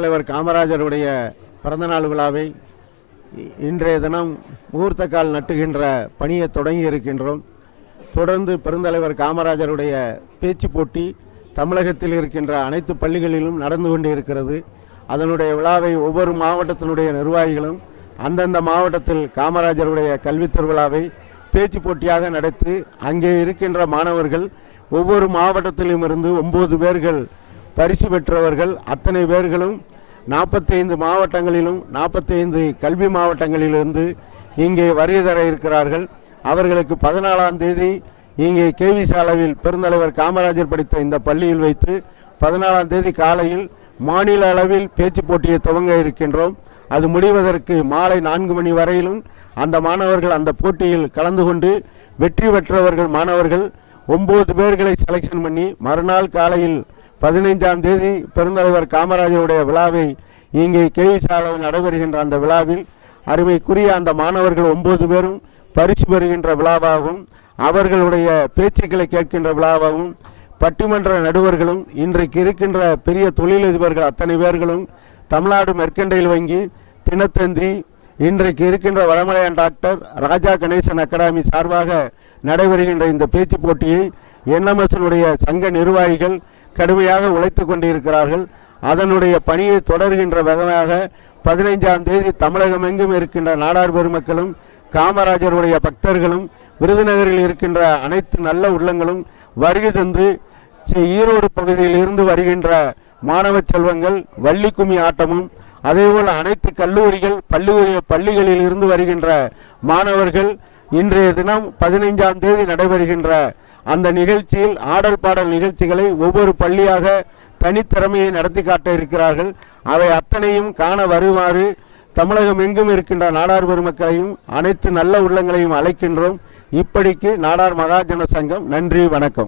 பெருந்தலைவர் காமராஜருடைய பிறந்தநாள் விழாவை இன்றைய தினம் முகூர்த்த கால் நட்டுகின்ற பணியை தொடங்கி இருக்கின்றோம். தொடர்ந்து பெருந்தலைவர் காமராஜருடைய பேச்சு போட்டி தமிழகத்தில் இருக்கின்ற அனைத்து பள்ளிகளிலும் நடந்து கொண்டு இருக்கிறது. அதனுடைய விழாவை ஒவ்வொரு மாவட்டத்தினுடைய நிர்வாகிகளும் அந்தந்த மாவட்டத்தில் காமராஜருடைய கல்வி திருவிழாவை பேச்சு போட்டியாக நடத்தி அங்கே இருக்கின்ற மாணவர்கள் ஒவ்வொரு மாவட்டத்திலும் இருந்து 9 பேர்கள் பரிசு பெற்றவர்கள் அத்தனை பேர்களும் 45 மாவட்டங்களிலும் 45 கல்வி மாவட்டங்களிலிருந்து இங்கே வருகை தர இருக்கிறார்கள். அவர்களுக்கு 14ஆம் தேதி இங்கே கேவி சாலையில் பெருந்தலைவர் காமராஜர் படித்த இந்த பள்ளியில் வைத்து 14ஆம் தேதி காலையில் மாநில அளவில் பேச்சு போட்டியை துவங்க இருக்கின்றோம். அது முடிவதற்கு மாலை 4 மணி வரையிலும் அந்த மாணவர்கள் அந்த போட்டியில் கலந்து கொண்டு வெற்றி பெற்றவர்கள் மாணவர்கள் 9 பேர்களை செலெக்ஷன் பண்ணி மறுநாள் காலையில் 15ஆம் தேதி பெருந்தலைவர் காமராஜருடைய விழாவை இங்கே கேவி சாலையில் நடைபெறுகின்ற அந்த விழாவில் அருமைக்குரிய அந்த மாணவர்கள் 9 பேரும் பரிசு பெறுகின்ற விழாவாகவும் அவர்களுடைய பேச்சுக்களை கேட்கின்ற விழாவாகவும் பட்டிமன்ற நடுவர்களும் இன்றைக்கு இருக்கின்ற பெரிய தொழிலதிபர்கள் அத்தனை பேர்களும் தமிழ்நாடு மெர்கண்டைல் வங்கி தினத்தந்தி இன்றைக்கு இருக்கின்ற வடமலையான் டாக்டர் ராஜா கணேசன் அகாடமி சார்பாக நடைபெறுகின்ற இந்த பேச்சு போட்டியை என்எம்எஸ்னுடைய சங்க நிர்வாகிகள் கடுமையாக உழைத்து கொண்டிருக்கிறார்கள். அதனுடைய பணியை தொடர்கின்ற வகையாக 15ஆம் தேதி தமிழகம் எங்கும் இருக்கின்ற நாடார் பெருமக்களும் காமராஜருடைய பக்தர்களும் விருதுநகரில் இருக்கின்ற அனைத்து நல்ல உள்ளங்களும் வருகை தந்து ஈரோடு பகுதியில் இருந்து வருகின்ற மாணவ செல்வங்கள் வள்ளிக்கும்மி ஆட்டமும் அதேபோல் அனைத்து கல்லூரிகள் பள்ளிகளில் இருந்து வருகின்ற மாணவர்கள் இன்றைய தினம் 15ஆம் தேதி நடைபெறுகின்ற அந்த நிகழ்ச்சியில் ஆடல் பாடல் நிகழ்ச்சிகளை ஒவ்வொரு பள்ளியாக தனித்திறமையை நடத்தி காட்ட இருக்கிறார்கள். அவை அத்தனையும் காண வருமாறு தமிழகம் எங்கும் இருக்கின்ற நாடார் பெருமக்களையும் அனைத்து நல்ல உள்ளங்களையும் அழைக்கின்றோம். இப்படிக்கு நாடார் மகாஜன சங்கம் நன்றி, வணக்கம்.